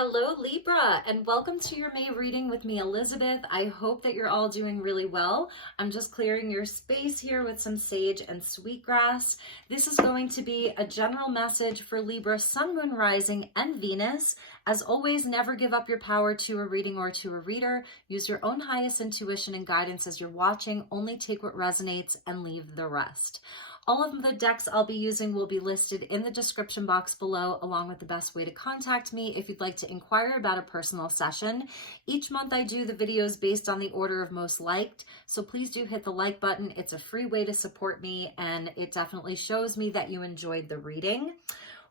Hello Libra, and welcome to your May reading with me, Elizabeth. I hope that you're all doing really well. I'm just clearing your space here with some sage and sweetgrass. This is going to be a general message for Libra, Sun, Moon, Rising, and Venus. As always, never give up your power to a reading or to a reader. Use your own highest intuition and guidance as you're watching. Only take what resonates and leave the rest. All of the decks I'll be using will be listed in the description box below, along with the best way to contact me if you'd like to inquire about a personal session. Each month I do the videos based on the order of most liked, so please do hit the like button. It's a free way to support me, and it definitely shows me that you enjoyed the reading.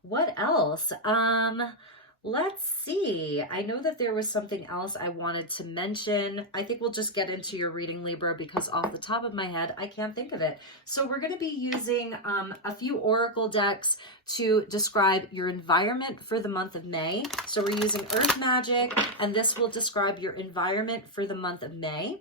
What else? Let's see. I know that there was something else I wanted to mention. I think we'll just get into your reading, Libra, because off the top of my head, I can't think of it. So we're going to be using a few oracle decks to describe your environment for the month of May. So we're using Earth Magic, and this will describe your environment for the month of May.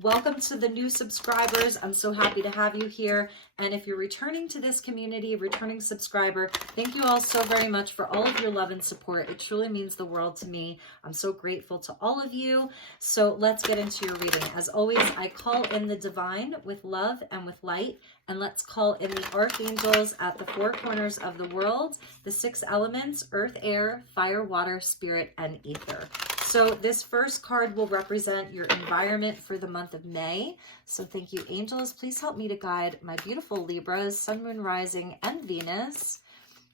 Welcome to the new subscribers. I'm so happy to have you here. And if you're returning to this community, returning subscriber, thank you all so very much for all of your love and support. It truly means the world to me. I'm so grateful to all of you. So let's get into your reading. As always, I call in the divine with love and with light. And let's call in the archangels at the four corners of the world, the six elements: earth, air, fire, water, spirit, and ether. So this first card will represent your environment for the month of May. So thank you, angels. Please help me to guide my beautiful Libras, Sun, Moon, Rising, and Venus.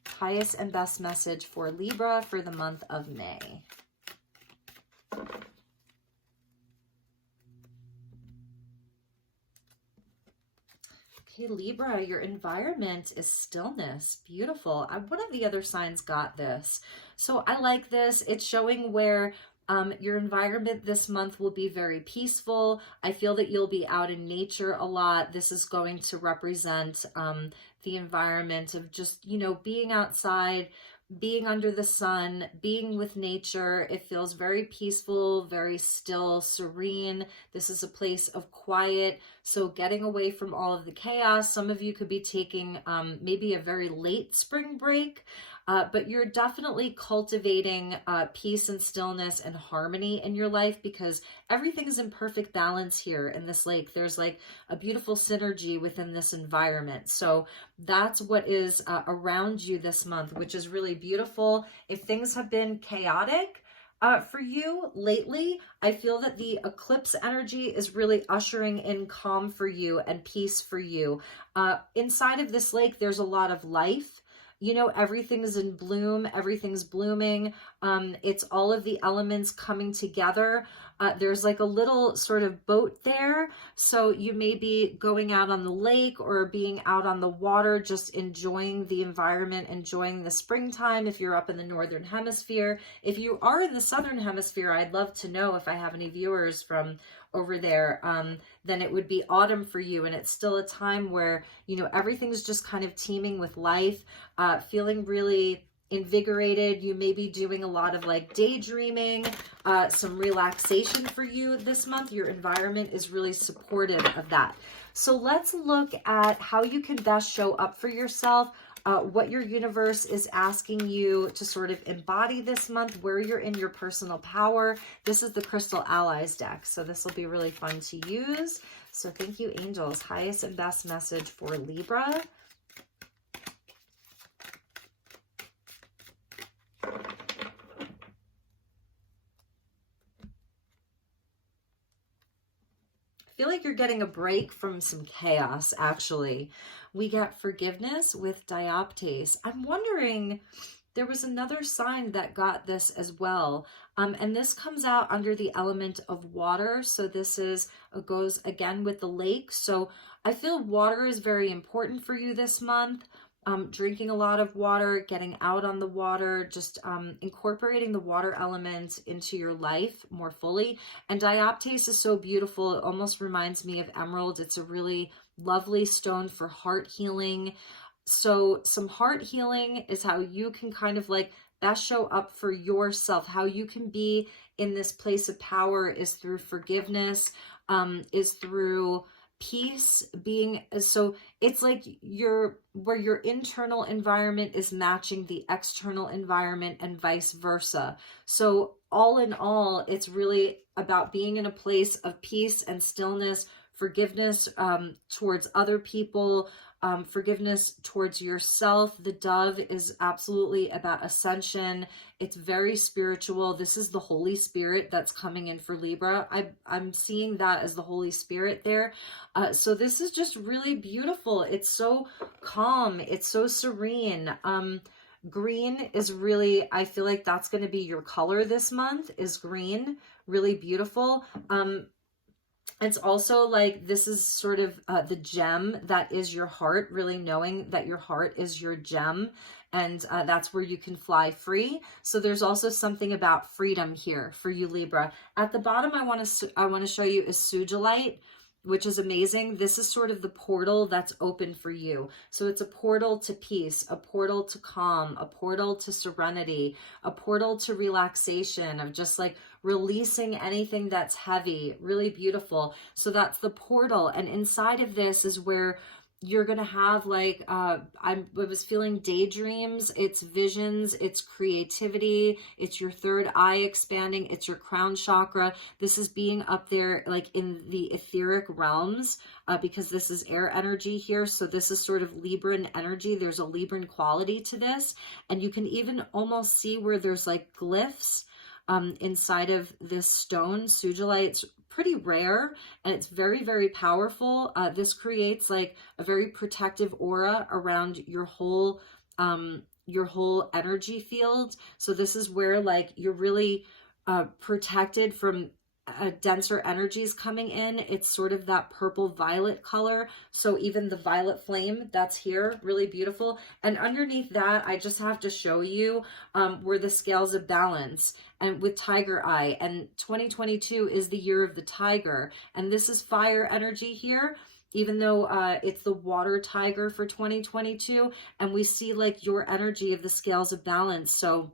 Highest and best message for Libra for the month of May. Okay, Libra, your environment is stillness. Beautiful. One of the other signs got this. So I like this. It's showing where your environment this month will be very peaceful. I feel that you'll be out in nature a lot. This is going to represent the environment of just, being outside, being under the sun, being with nature. It feels very peaceful, very still, serene. This is a place of quiet. So getting away from all of the chaos. Some of you could be taking maybe a very late spring break. But you're definitely cultivating peace and stillness and harmony in your life, because everything is in perfect balance here in this lake. There's like a beautiful synergy within this environment. So that's what is around you this month, which is really beautiful. If things have been chaotic for you lately, I feel that the eclipse energy is really ushering in calm for you and peace for you. Inside of this lake, there's a lot of life. Everything's in bloom, everything's blooming. It's all of the elements coming together. There's like a little sort of boat there. So you may be going out on the lake or being out on the water, just enjoying the environment, enjoying the springtime if you're up in the Northern Hemisphere. If you are in the Southern Hemisphere, I'd love to know if I have any viewers from over there. Then it would be autumn for you, and it's still a time where everything's just kind of teeming with life, feeling really invigorated. You may be doing a lot of like daydreaming, some relaxation for you this month. Your environment is really supportive of that. So let's look at how you can best show up for yourself, what your universe is asking you to sort of embody this month, where you're in your personal power. This is the Crystal Allies deck, so this will be really fun to use. So thank you, angels. Highest and best message for Libra. I feel like you're getting a break from some chaos, actually. We got forgiveness with dioptase. I'm wondering, there was another sign that got this as well. And this comes out under the element of water. So this goes again with the lake. So I feel water is very important for you this month. Drinking a lot of water, getting out on the water, just incorporating the water element into your life more fully. And dioptase is so beautiful. It almost reminds me of emerald. It's a really lovely stone for heart healing. So some heart healing is how you can kind of like best show up for yourself. How you can be in this place of power is through forgiveness, is through peace being, so it's like where your internal environment is matching the external environment and vice versa. So all in all, it's really about being in a place of peace and stillness, forgiveness towards other people, forgiveness towards yourself. The dove is absolutely about ascension. It's very spiritual. This is the Holy Spirit that's coming in for Libra. I'm seeing that as the Holy Spirit there. So this is just really beautiful. It's so calm. It's so serene. Green is really, I feel like that's going to be your color this month, is green. Really beautiful. It's also like, this is sort of the gem that is your heart, really knowing that your heart is your gem, and that's where you can fly free. So there's also something about freedom here for you, Libra. At the bottom, I want to show you is Sujilite, which is amazing. This is sort of the portal that's open for you. So it's a portal to peace, a portal to calm, a portal to serenity, a portal to relaxation, of just like releasing anything that's heavy. Really beautiful. So that's the portal. And inside of this is where you're going to have like, I was feeling daydreams, it's visions, it's creativity, it's your third eye expanding, it's your crown chakra. This is being up there like in the etheric realms, because this is air energy here. So this is sort of Libran energy. There's a Libran quality to this. And you can even almost see where there's like glyphs inside of this stone. Sujilite's pretty rare, and it's very, very powerful. This creates like a very protective aura around your whole energy field. So this is where like you're really protected from denser energies coming in. It's sort of that purple violet color. So even the violet flame that's here, really beautiful. And underneath that, I just have to show you where the scales of balance, and with tiger eye, and 2022 is the year of the tiger. And this is fire energy here, even though it's the water tiger for 2022. And we see like your energy of the scales of balance. So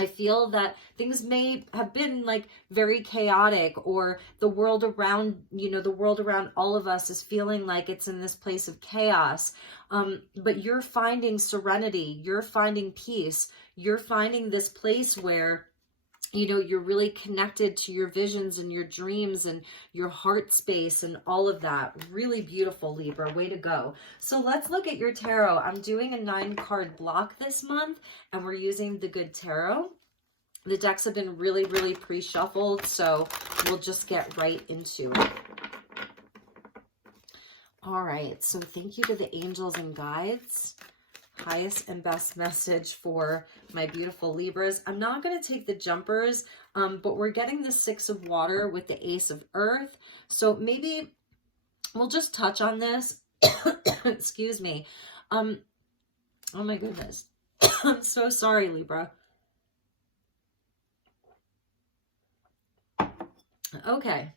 I feel that things may have been like very chaotic, or the world around, the world around all of us is feeling like it's in this place of chaos. But you're finding serenity, you're finding peace, you're finding this place where you're really connected to your visions and your dreams and your heart space and all of that. Really beautiful, Libra. Way to go. So let's look at your tarot. I'm doing a 9-card block this month, and we're using the Good Tarot. The decks have been really, really pre-shuffled, so we'll just get right into it. All right. So thank you to the angels and guides. Highest and best message for my beautiful Libras. I'm not going to take the jumpers, but we're getting the 6 of water with the Ace of Earth. So maybe we'll just touch on this. Excuse me. Oh my goodness. I'm so sorry, Libra. Okay.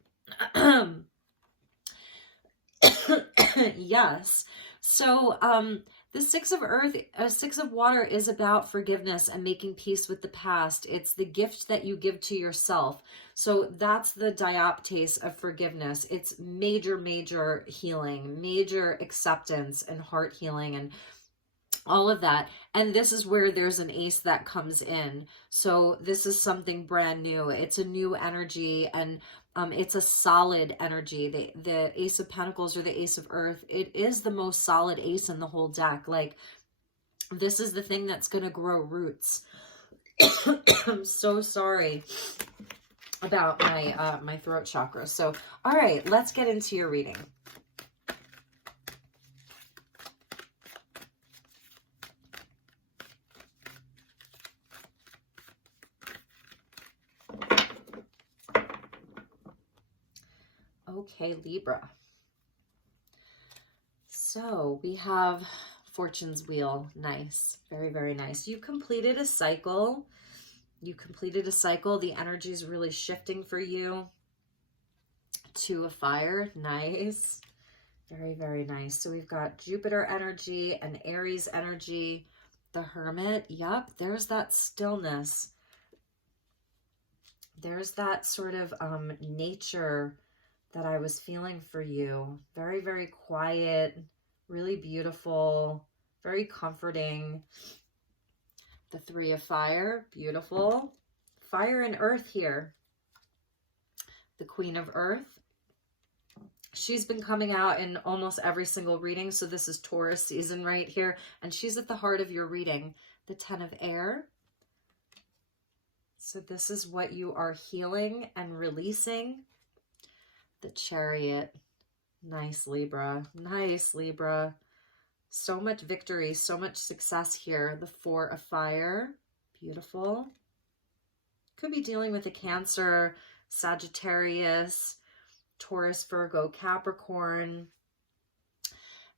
Yes. So, the 6 of Earth, 6 of Water is about forgiveness and making peace with the past. It's the gift that you give to yourself. So that's the dioptase of forgiveness. It's major, major healing, major acceptance and heart healing and all of that. And this is where there's an ace that comes in. So this is something brand new. It's a new energy, and it's a solid energy. The Ace of Pentacles, or the Ace of Earth, it is the most solid ace in the whole deck. Like, this is the thing that's going to grow roots. I'm so sorry about my my throat chakra. So, all right, let's get into your reading. Okay, Libra. So we have Fortune's Wheel. Nice. Very, very nice. You completed a cycle. You completed a cycle. The energy is really shifting for you to a fire. Nice. Very, very nice. So we've got Jupiter energy and Aries energy. The Hermit. Yep. There's that stillness. There's that sort of nature, that I was feeling for you. Very, very quiet, really beautiful, very comforting. The Three of Fire, beautiful. Fire and Earth here. The Queen of Earth. She's been coming out in almost every single reading, so this is Taurus season right here, and she's at the heart of your reading. The Ten of Air. So this is what you are healing and releasing. The Chariot. Nice, Libra. Nice, Libra. So much victory, so much success here. The Four of Fire. Beautiful. Could be dealing with a Cancer, Sagittarius, Taurus, Virgo, Capricorn.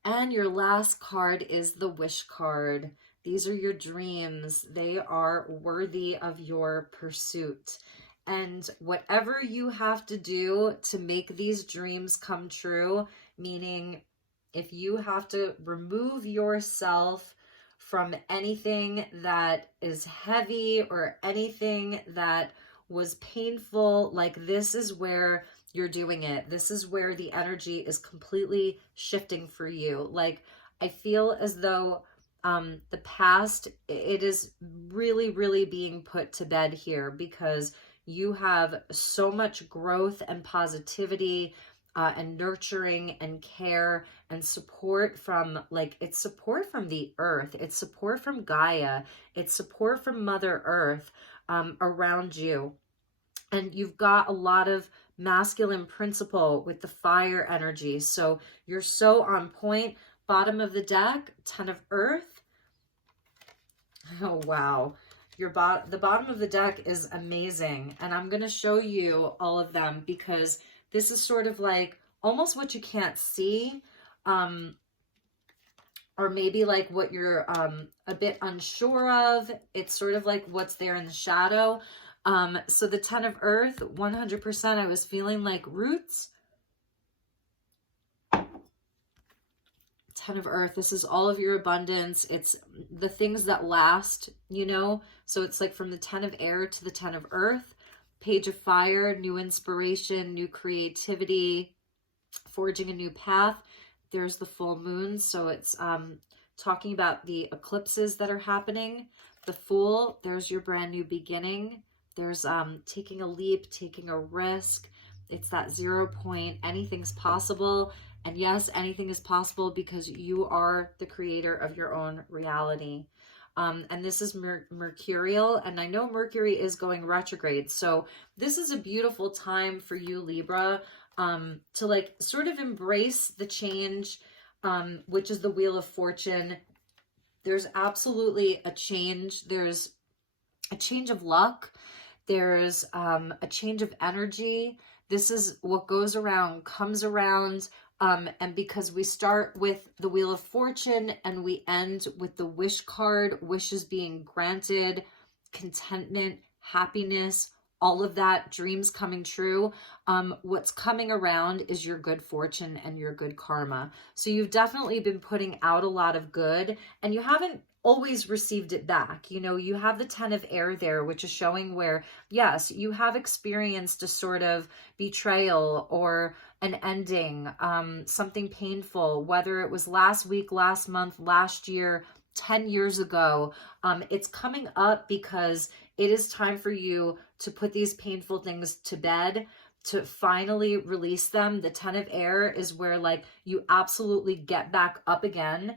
And your last card is the Wish card. These are your dreams. They are worthy of your pursuit. And whatever you have to do to make these dreams come true, meaning if you have to remove yourself from anything that is heavy or anything that was painful, like this is where you're doing it. This is where the energy is completely shifting for you. Like, I feel as though the past, it is really, really being put to bed here because you have so much growth and positivity and nurturing and care and support from, like, it's support from the earth. It's support from Gaia. It's support from Mother Earth around you. And you've got a lot of masculine principle with the fire energy. So you're so on point. Bottom of the deck, Ten of Earth. Oh, wow. The bottom of the deck is amazing. And I'm going to show you all of them because this is sort of like almost what you can't see. Or maybe like what you're a bit unsure of. It's sort of like what's there in the shadow. So the Ten of Earth, 100%, I was feeling like roots. Ten of Earth, this is all of your abundance. It's the things that last, you know? So it's like from the Ten of Air to the Ten of Earth. Page of Fire, new inspiration, new creativity, forging a new path. There's the full moon. So it's talking about the eclipses that are happening. The Fool, there's your brand new beginning. There's taking a leap, taking a risk. It's that 0 point, anything's possible. And yes, anything is possible because you are the creator of your own reality. And this is Mercurial, and I know Mercury is going retrograde. So this is a beautiful time for you, Libra, to like sort of embrace the change, which is the Wheel of Fortune. There's absolutely a change. There's a change of luck. There's a change of energy. This is what goes around, comes around. And because we start with the Wheel of Fortune and we end with the Wish card, wishes being granted, contentment, happiness, all of that, dreams coming true. What's coming around is your good fortune and your good karma. So you've definitely been putting out a lot of good and you haven't always received it back. You know, you have the Ten of Air there, which is showing where, yes, you have experienced a sort of betrayal or an ending, something painful, whether it was last week, last month, last year, 10 years ago. It's coming up because it is time for you to put these painful things to bed, to finally release them. The Ten of Air is where like you absolutely get back up again.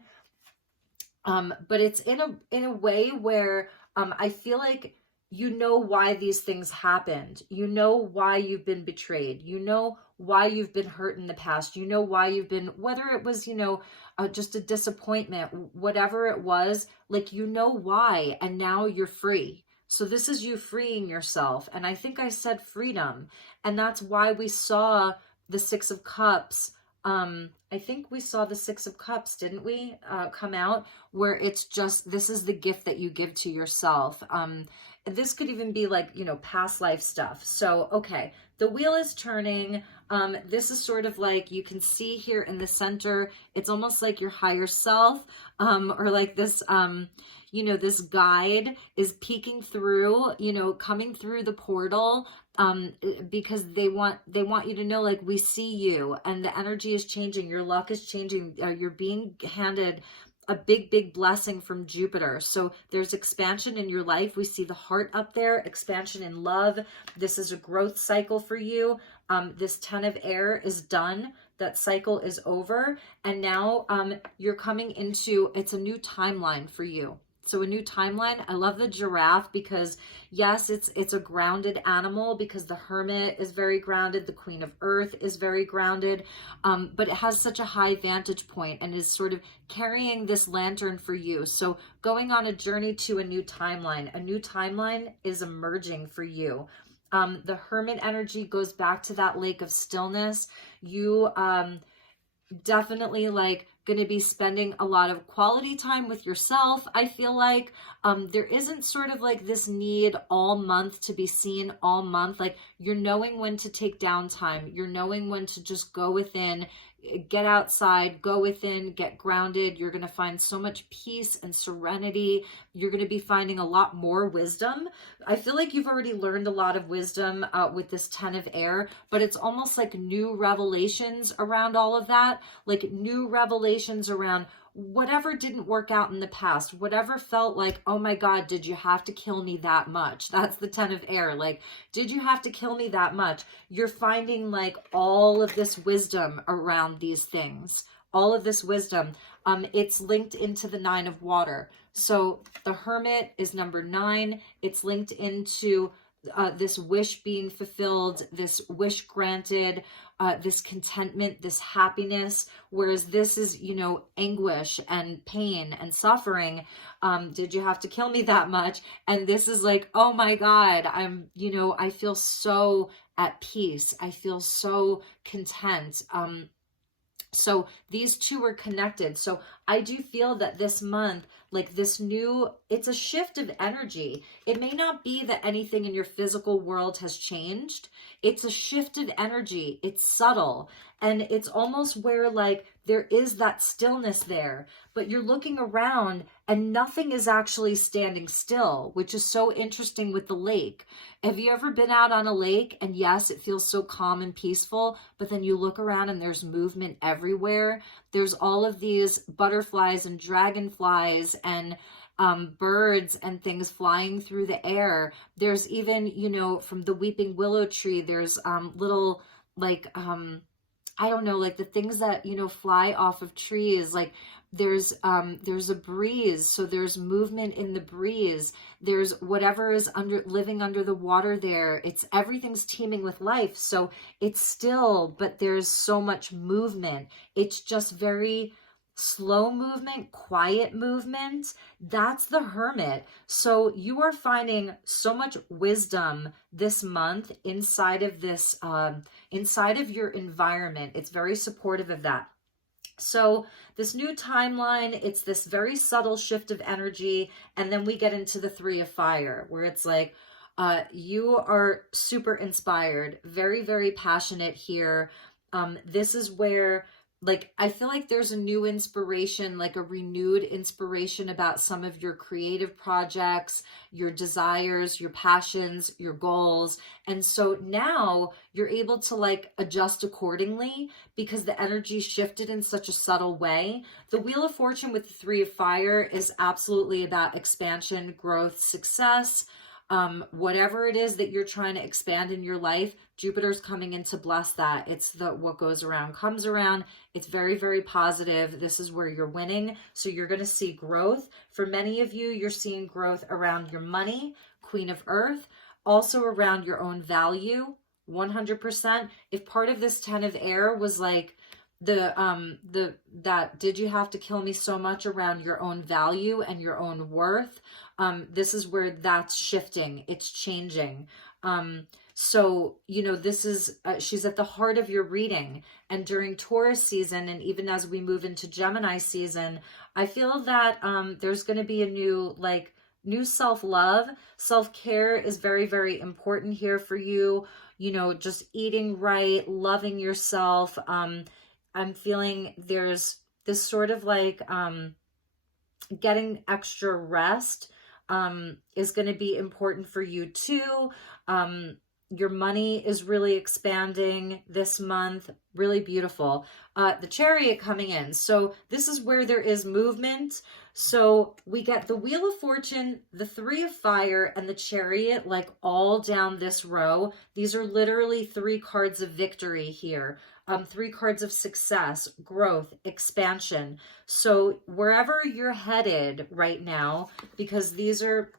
But it's in a way where I feel like you know why these things happened. You know why you've been betrayed. You know why you've been hurt in the past. You know why you've been, whether it was, you know, just a disappointment, whatever it was, like, you know why, and now you're free. So this is you freeing yourself. And I think I said freedom. And that's why we saw the Six of Cups. I think we saw the Six of Cups, didn't we, come out, where it's just, this is the gift that you give to yourself. This could even be like, you know, past life stuff. So, okay, the wheel is turning. This is sort of like, you can see here in the center, it's almost like your higher self, or like this, you know, this guide is peeking through, you know, coming through the portal, because they want you to know, like, we see you, and the energy is changing, your luck is changing, you're being handed a big blessing from Jupiter. So there's expansion in your life. We see the heart up there, expansion in love. This is a growth cycle for you. This 10 of air is done. That cycle is over. And now you're coming into, it's a new timeline for you. So a new timeline. I love the giraffe because yes, it's a grounded animal, because the hermit is very grounded. The queen of earth is very grounded, but it has such a high vantage point and is sort of carrying this lantern for you. So going on a journey to a new timeline is emerging for you. The hermit energy goes back to that lake of stillness. You definitely like going to be spending a lot of quality time with yourself. I feel like there isn't sort of like this need all month to be seen all month. Like, you're knowing when to take downtime. You're knowing when to just go within, get outside, go within, get grounded. You're going to find so much peace and serenity. You're going to be finding a lot more wisdom. I feel like you've already learned a lot of wisdom with this 10 of air, but it's almost like new revelations around all of that, like new revelations around whatever didn't work out in the past, whatever felt like, oh my God, did you have to kill me that much? That's the 10 of air. Like, did you have to kill me that much? You're finding like all of this wisdom around these things, all of this wisdom. It's linked into the 9 of water. So the hermit is number 9. It's linked into this wish being fulfilled, this wish granted, this contentment, this happiness, whereas this is, you know, anguish and pain and suffering. Did you have to kill me that much? And this is like, oh my God, you know, I feel so at peace. I feel so content. So these two are connected. So I do feel that this month, like this new, it's a shift of energy. It may not be that anything in your physical world has changed. It's a shift of energy. It's subtle. And it's almost where like there is that stillness there, but you're looking around and nothing is actually standing still, which is so interesting with the lake. Have you ever been out on a lake and yes, it feels so calm and peaceful, but then you look around and there's movement everywhere. There's all of these butterflies and dragonflies and birds and things flying through the air. There's even, you know, from the weeping willow tree, there's little like, I don't know, like the things that, you know, fly off of trees, like there's a breeze. So there's movement in the breeze. There's whatever is living under the water there. Everything's teeming with life. So it's still, but there's so much movement. It's just very slow movement, quiet movement. That's the hermit. So you are finding so much wisdom this month inside of this, inside of your environment. It's very supportive of that. So this new timeline, it's this very subtle shift of energy. And then we get into the 3 of fire, where it's like, you are super inspired, very, very passionate here. This is where, like, I feel like there's a new inspiration, like a renewed inspiration about some of your creative projects, your desires, your passions, your goals. And so now you're able to like adjust accordingly because the energy shifted in such a subtle way. The Wheel of Fortune with the 3 of fire is absolutely about expansion, growth, success. Whatever it is that you're trying to expand in your life, Jupiter's coming in to bless that. It's what goes around comes around. It's very, very positive. This is where you're winning. So you're going to see growth. For many of you, you're seeing growth around your money, Queen of Earth, also around your own value, 100%. If part of this 10 of air was like that did you have to kill me so much around your own value and your own worth, this is where that's shifting. It's changing. So, you know, this is, she's at the heart of your reading. And during Taurus season, and even as we move into Gemini season, I feel that there's going to be a new self-love. Self-care is very, very important here for you. You know, just eating right, loving yourself. I'm feeling there's this sort of like, getting extra rest is going to be important for you too. Your money is really expanding this month. Really beautiful. The Chariot coming in. So this is where there is movement. So we get the Wheel of Fortune, the Three of Fire, and the Chariot, like all down this row. These are literally 3 cards of victory here. 3 cards of success, growth, expansion. So wherever you're headed right now, because these are,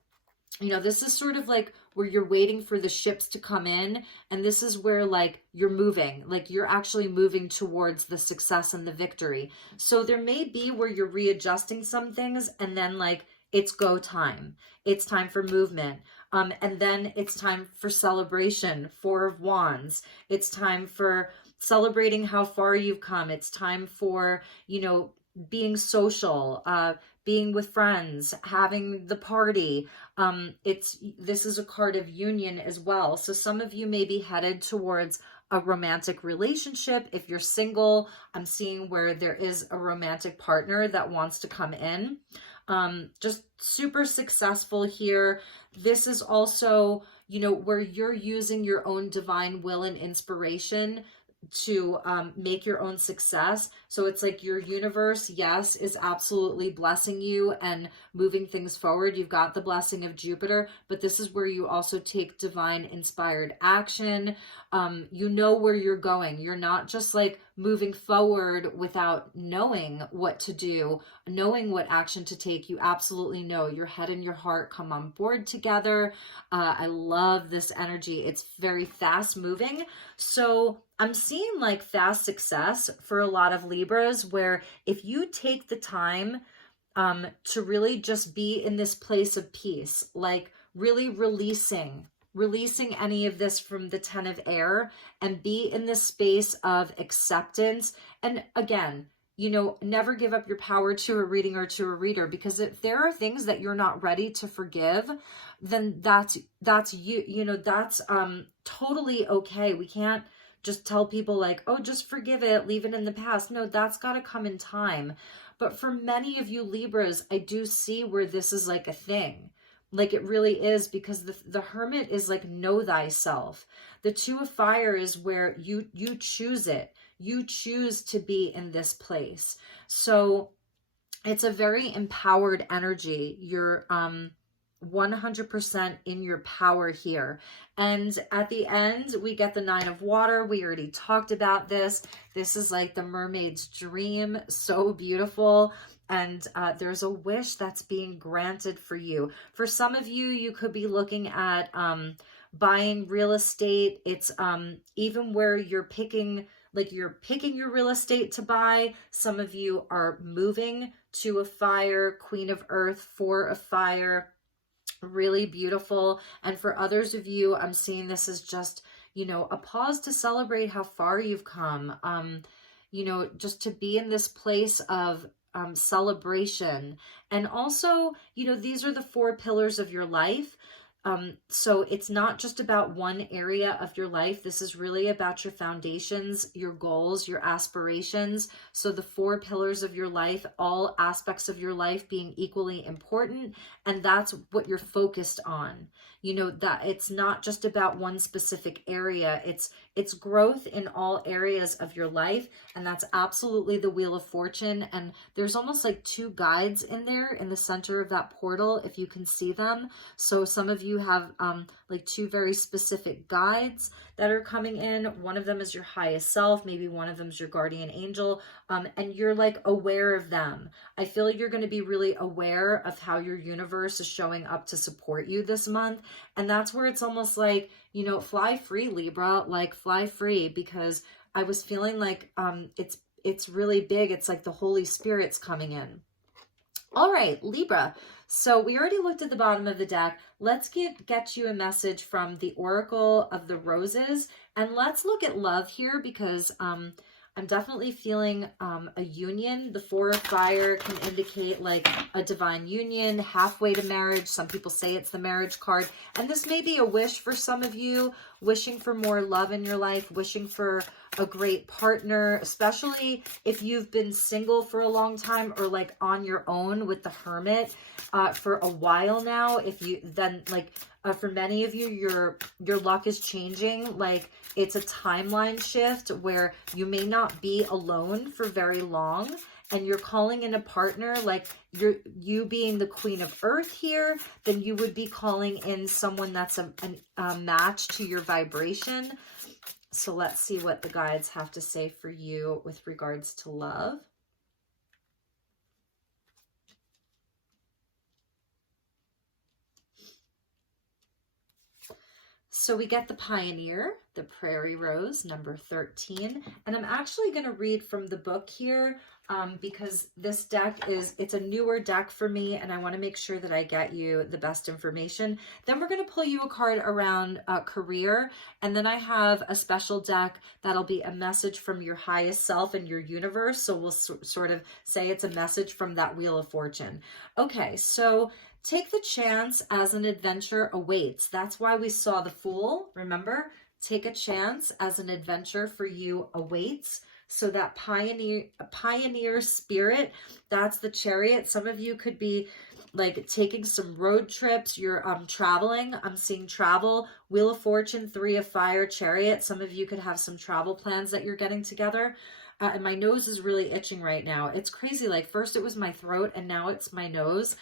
you know, this is sort of like where you're waiting for the ships to come in. And this is where like you're moving, like you're actually moving towards the success and the victory. So there may be where you're readjusting some things and then like it's go time. It's time for movement. And then it's time for celebration, 4 of Wands. It's time for celebrating how far you've come. It's time for, you know, being social, being with friends, having the party. This is a card of union as well. So some of you may be headed towards a romantic relationship. If you're single, I'm seeing where there is a romantic partner that wants to come in. Just super successful here. This is also, you know, where you're using your own divine will and inspiration to make your own success. So it's like your universe, yes, is absolutely blessing you and moving things forward. You've got the blessing of Jupiter, but this is where you also take divine inspired action. You know where you're going. You're not just like moving forward without knowing what to do, knowing what action to take. You absolutely know. Your head and your heart come on board together. I love this energy. It's very fast moving. So I'm seeing like fast success for a lot of Libras, where if you take the time to really just be in this place of peace, like really releasing any of this from the 10 of air and be in this space of acceptance. And again, you know, never give up your power to a reading or to a reader, because if there are things that you're not ready to forgive, then that's you know, that's totally okay. We can't just tell people like, oh, just forgive it, leave it in the past. No, that's got to come in time. But for many of you Libras, I do see where this is like a thing. Like it really is, because the Hermit is like know thyself. The Two of Fire is where you choose it. You choose to be in this place. So it's a very empowered energy. You're 100% in your power here. And at the end, we get the 9 of Water. We already talked about this. This is like the mermaid's dream. So beautiful. And there's a wish that's being granted for you. For some of you, you could be looking at buying real estate. It's even where you're picking your real estate to buy. Some of you are moving to a fire, Queen of Earth, 4 of Fire. Really beautiful. And for others of you, I'm seeing this as just, you know, a pause to celebrate how far you've come. You know, just to be in this place of celebration. And also, you know, these are the 4 pillars of your life. So it's not just about one area of your life. This is really about your foundations, your goals, your aspirations. So the 4 pillars of your life, all aspects of your life being equally important. And that's what you're focused on. You know, that it's not just about one specific area. It's growth in all areas of your life. And that's absolutely the Wheel of Fortune. And there's almost like 2 guides in there in the center of that portal, if you can see them. So some of you have like 2 very specific guides that are coming in. One of them is your highest self. Maybe one of them is your guardian angel. And you're like aware of them. I feel like you're going to be really aware of how your universe is showing up to support you this month. And that's where it's almost like, you know, fly free, Libra, like fly free, because I was feeling like it's really big. It's like the Holy Spirit's coming in. All right, Libra. So we already looked at the bottom of the deck. Let's get you a message from the Oracle of the Roses. And let's look at love here, because I'm definitely feeling a union. The 4 of Fire can indicate like a divine union, halfway to marriage. Some people say it's the marriage card. And this may be a wish for some of you, wishing for more love in your life, wishing for a great partner, especially if you've been single for a long time or like on your own with the Hermit for a while now. If you then like for many of you, your luck is changing. Like it's a timeline shift where you may not be alone for very long, and you're calling in a partner. Like you being the Queen of Earth here, then you would be calling in someone that's a match to your vibration. So let's see what the guides have to say for you with regards to love. So we get the Pioneer, the Prairie Rose, number 13. And I'm actually going to read from the book here because this deck it's a newer deck for me, and I want to make sure that I get you the best information. Then we're going to pull you a card around career, and then I have a special deck that'll be a message from your highest self and your universe. So we'll sort of say it's a message from that Wheel of Fortune. Okay, so take the chance as an adventure awaits. That's why we saw the Fool. Remember, take a chance as an adventure for you awaits. So that pioneer spirit, that's the Chariot. Some of you could be like taking some road trips. You're traveling. I'm seeing travel. Wheel of Fortune, 3 of Fire, Chariot. Some of you could have some travel plans that you're getting together. And my nose is really itching right now. It's crazy. Like first it was my throat and now it's my nose.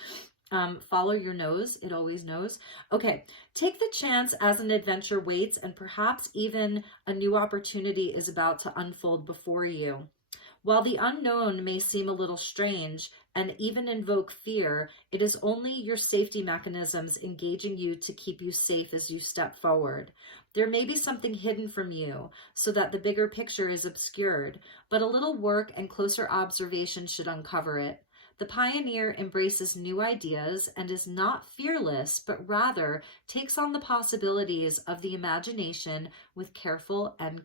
Follow your nose. It always knows. Okay. Take the chance as an adventure waits, and perhaps even a new opportunity is about to unfold before you. While the unknown may seem a little strange and even invoke fear, it is only your safety mechanisms engaging you to keep you safe as you step forward. There may be something hidden from you so that the bigger picture is obscured, but a little work and closer observation should uncover it. The Pioneer embraces new ideas and is not fearless, but rather takes on the possibilities of the imagination with careful and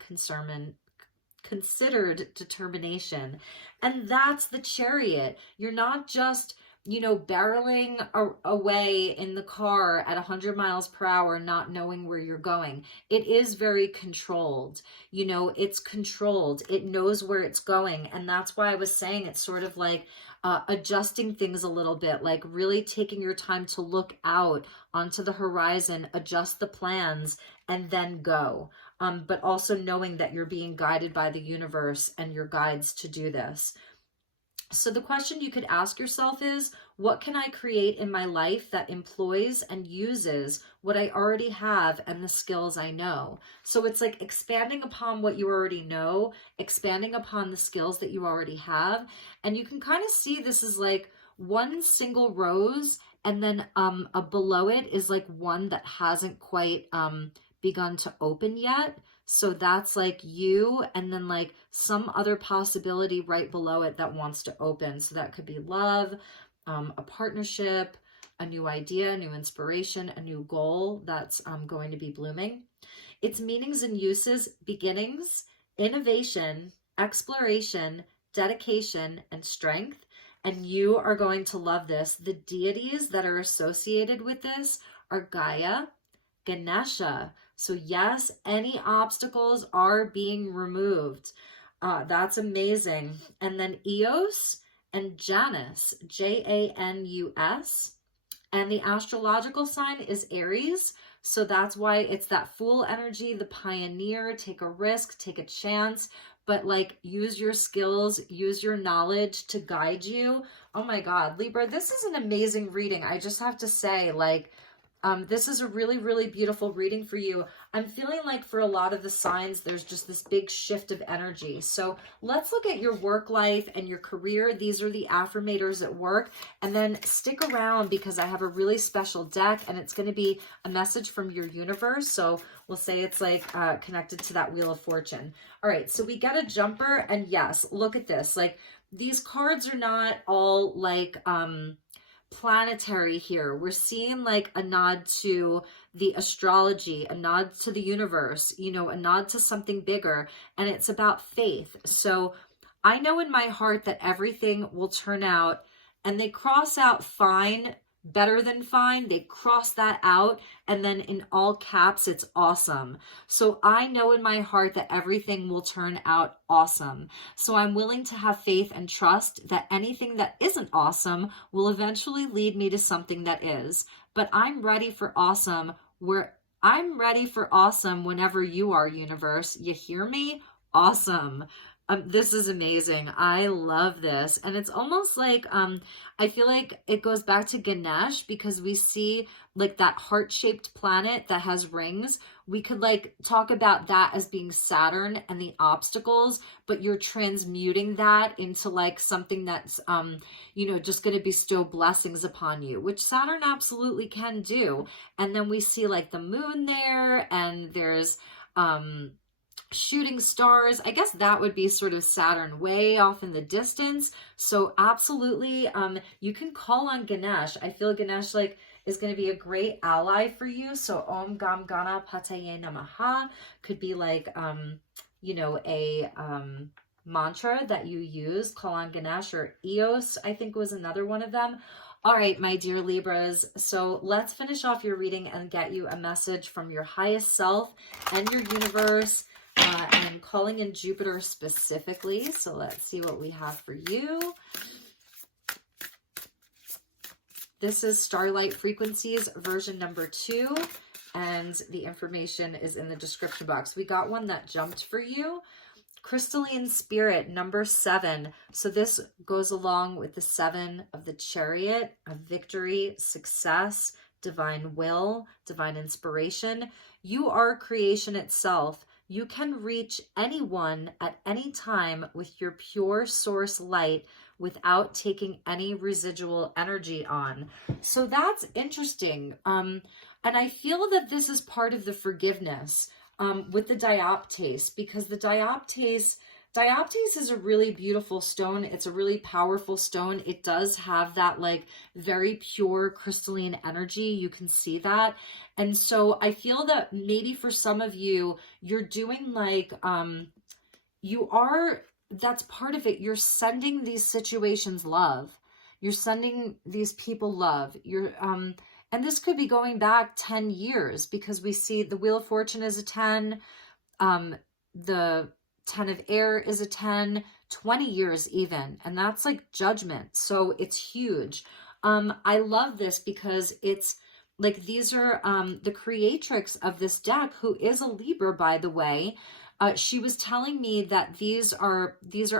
considered determination. And that's the Chariot. You're not just, barreling away in the car at 100 miles per hour, not knowing where you're going. It is very controlled. It's controlled. It knows where it's going. And that's why I was saying it's sort of like adjusting things a little bit, like really taking your time to look out onto the horizon, adjust the plans, and then go. But also knowing that you're being guided by the universe and your guides to do this. So the question you could ask yourself is, what can I create in my life that employs and uses what I already have and the skills I know? So it's like expanding upon what you already know, expanding upon the skills that you already have. And you can kind of see this is like one single rose, and then below it is like one that hasn't quite begun to open yet. So that's like you, and then like some other possibility right below it that wants to open. So that could be love, a partnership, a new idea, new inspiration, a new goal that's going to be blooming. Its meanings and uses: beginnings, innovation, exploration, dedication, and strength. And you are going to love this. The deities that are associated with this are Gaia, Ganesha. So yes, any obstacles are being removed. That's amazing. And then Eos and Janus, Janus. And the astrological sign is Aries. So that's why it's that Fool energy, the Pioneer. Take a risk, take a chance, but like use your skills, use your knowledge to guide you. Oh my God, Libra, this is an amazing reading. I just have to say, like, this is a really, really beautiful reading for you. I'm feeling like for a lot of the signs, there's just this big shift of energy. So let's look at your work life and your career. These are the affirmators at work. And then stick around because I have a really special deck and it's going to be a message from your universe. So we'll say it's like connected to that Wheel of Fortune. All right, so we get a jumper, and yes, look at this. Like these cards are not all like planetary here. We're seeing like a nod to the astrology, a nod to the universe, a nod to something bigger, and it's about faith. So I know in my heart that everything will turn out, and they cross out fine better than fine, they cross that out, and then in all caps, it's awesome. So I know in my heart that everything will turn out awesome. So I'm willing to have faith and trust that anything that isn't awesome will eventually lead me to something that is. But I'm ready for awesome I'm ready for awesome whenever you are, universe. You hear me? Awesome. This is amazing. I love this. And it's almost like, I feel like it goes back to Ganesh, because we see like that heart-shaped planet that has rings. We could like talk about that as being Saturn and the obstacles, but you're transmuting that into like something that's, just going to bestow blessings upon you, which Saturn absolutely can do. And then we see like the moon there, and there's, shooting stars. I guess that would be sort of Saturn way off in the distance. So absolutely, you can call on Ganesh. I feel Ganesh like is going to be a great ally for you. So Om Gam Gana Pataye Namaha could be like, a mantra that you use. Call on Ganesh, or Eos, I think was another one of them. All right, my dear Libras, so let's finish off your reading and get you a message from your highest self and your universe. I'm calling in Jupiter specifically, so let's see what we have for you. This is Starlight Frequencies version number 2, and the information is in the description box. We got one that jumped for you. Crystalline Spirit number 7. So this goes along with the 7 of the Chariot, of victory, success, divine will, divine inspiration. You are creation itself. You can reach anyone at any time with your pure source light without taking any residual energy on. So that's interesting. And I feel that this is part of the forgiveness with the dioptase, because the dioptase is a really beautiful stone. It's a really powerful stone. It does have that like very pure crystalline energy. You can see that. And so I feel that maybe for some of you, you're doing like, that's part of it. You're sending these situations love. You're sending these people love. And this could be going back 10 years, because we see the Wheel of Fortune is a 10, the 10 of Air is a 10, 20 years even, and that's like judgment. So it's huge. I love this because it's like, these are the creatrix of this deck, who is a Libra, by the way. She was telling me that these are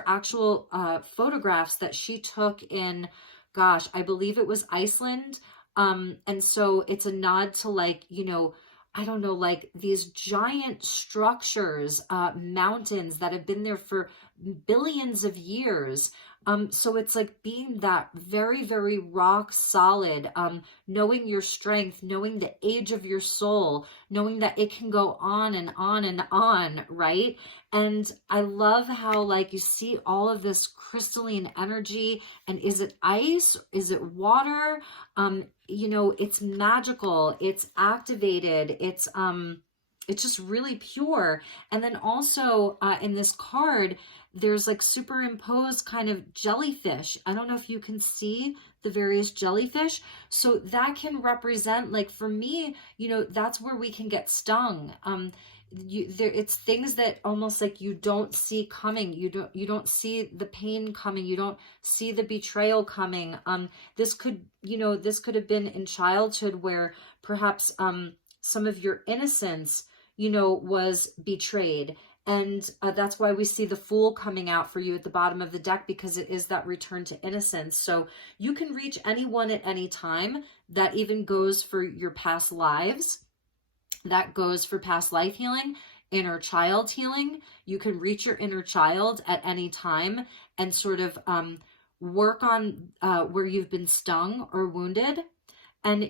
actual photographs that she took in, gosh, I believe it was Iceland. And so it's a nod to like, I don't know, like these giant structures, mountains that have been there for billions of years. So it's like being that very, very rock solid, knowing your strength, knowing the age of your soul, knowing that it can go on and on and on, right? And I love how like you see all of this crystalline energy, and is it ice? Is it water? It's magical, it's activated, it's just really pure. And then also in this card, there's like superimposed kind of jellyfish. I don't know if you can see the various jellyfish. So that can represent, like for me, that's where we can get stung. It's things that almost like you don't see coming. You don't see the pain coming. You don't see the betrayal coming. This could have been in childhood, where perhaps some of your innocence, was betrayed. And that's why we see the Fool coming out for you at the bottom of the deck, because it is that return to innocence. So you can reach anyone at any time. That even goes for your past lives. That goes for past life healing, inner child healing. You can reach your inner child at any time and sort of work on where you've been stung or wounded, and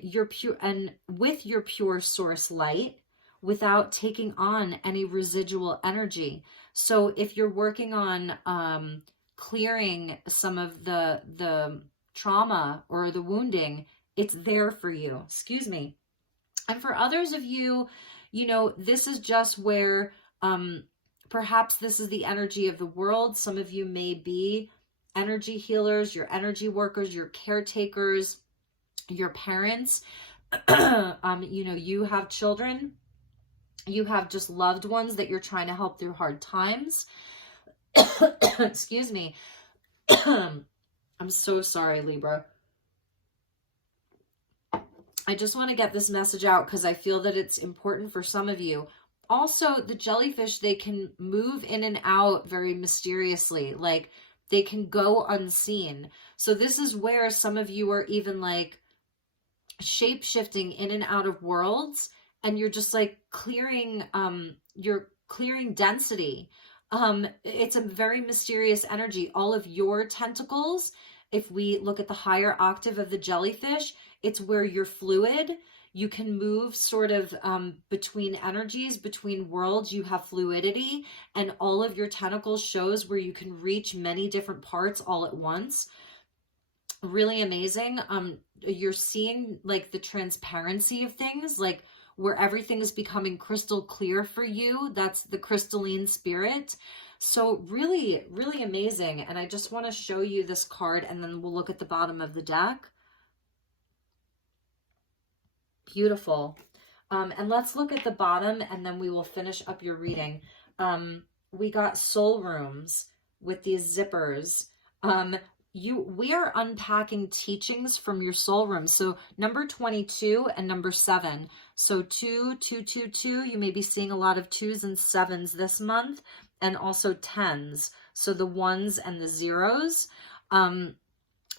with your pure source light, without taking on any residual energy. So if you're working on clearing some of the trauma or the wounding, it's there for you. Excuse me. And for others of you, this is just where perhaps this is the energy of the world. Some of you may be energy healers, you're energy workers, you're caretakers, your parents, you know, you have children, you have just loved ones that you're trying to help through hard times. Excuse me. I'm so sorry, Libra. I just want to get this message out because I feel that it's important for some of you. Also, the jellyfish, they can move in and out very mysteriously. Like, they can go unseen. So this is where some of you are even like shape-shifting in and out of worlds, and you're just like clearing, you're clearing density. It's a very mysterious energy. All of your tentacles, if we look at the higher octave of the jellyfish, it's where you're fluid. You can move sort of between energies, between worlds. You have fluidity, and all of your tentacles shows where you can reach many different parts all at once. Really amazing. You're seeing like the transparency of things, like where everything is becoming crystal clear for you. That's the crystalline spirit. So really, really amazing. And I just want to show you this card, and then we'll look at the bottom of the deck. Beautiful. And let's look at the bottom, and then we will finish up your reading. We got soul rooms with these zippers. We are unpacking teachings from your soul room. So number 22 and number 7. So 2, 2, 2, 2. You may be seeing a lot of 2s and 7s this month, and also 10s. So the 1s and the 0s.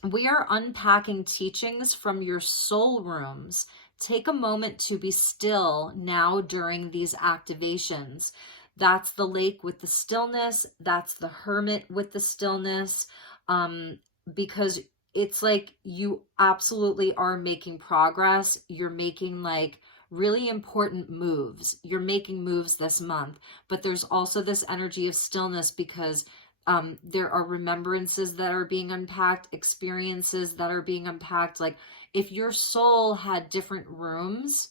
We are unpacking teachings from your soul rooms. Take a moment to be still now during these activations. That's the lake with the stillness. That's the hermit with the stillness. Because it's like you absolutely are making progress. You're making like really important moves. You're making moves this month, but there's also this energy of stillness because there are remembrances that are being unpacked, experiences that are being unpacked. Like if your soul had different rooms,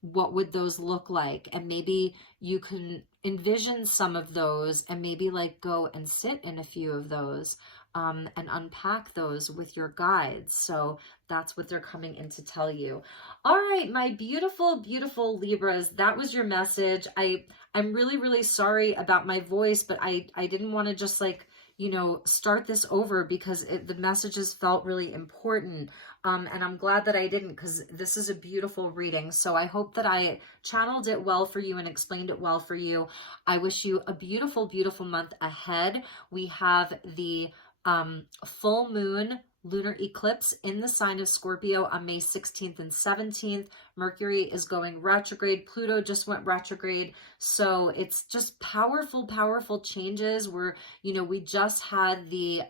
what would those look like? And maybe you can envision some of those and maybe like go and sit in a few of those and unpack those with your guides. So that's what they're coming in to tell you. All right, my beautiful, beautiful Libras, that was your message. I'm really, really sorry about my voice, but I didn't want to just like, you know, start this over because the messages felt really important. And I'm glad that I didn't, because this is a beautiful reading. So I hope that I channeled it well for you and explained it well for you. I wish you a beautiful, beautiful month ahead. We have the full moon lunar eclipse in the sign of Scorpio on May 16th and 17th. Mercury is going retrograde. Pluto just went retrograde. So it's just powerful, powerful changes where, you know, we just had the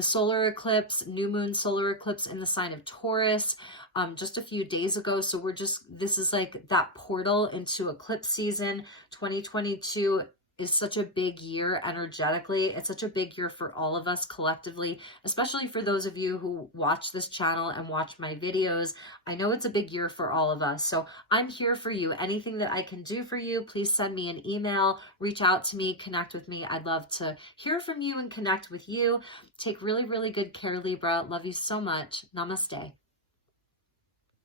solar eclipse, new moon solar eclipse in the sign of Taurus just a few days ago. So this is like that portal into eclipse season. 2022 is such a big year energetically. It's such a big year for all of us collectively, especially for those of you who watch this channel and watch my videos. I know it's a big year for all of us. So I'm here for you. Anything that I can do for you, please send me an email, reach out to me, connect with me. I'd love to hear from you and connect with you. Take really, really good care, Libra. Love you so much. Namaste.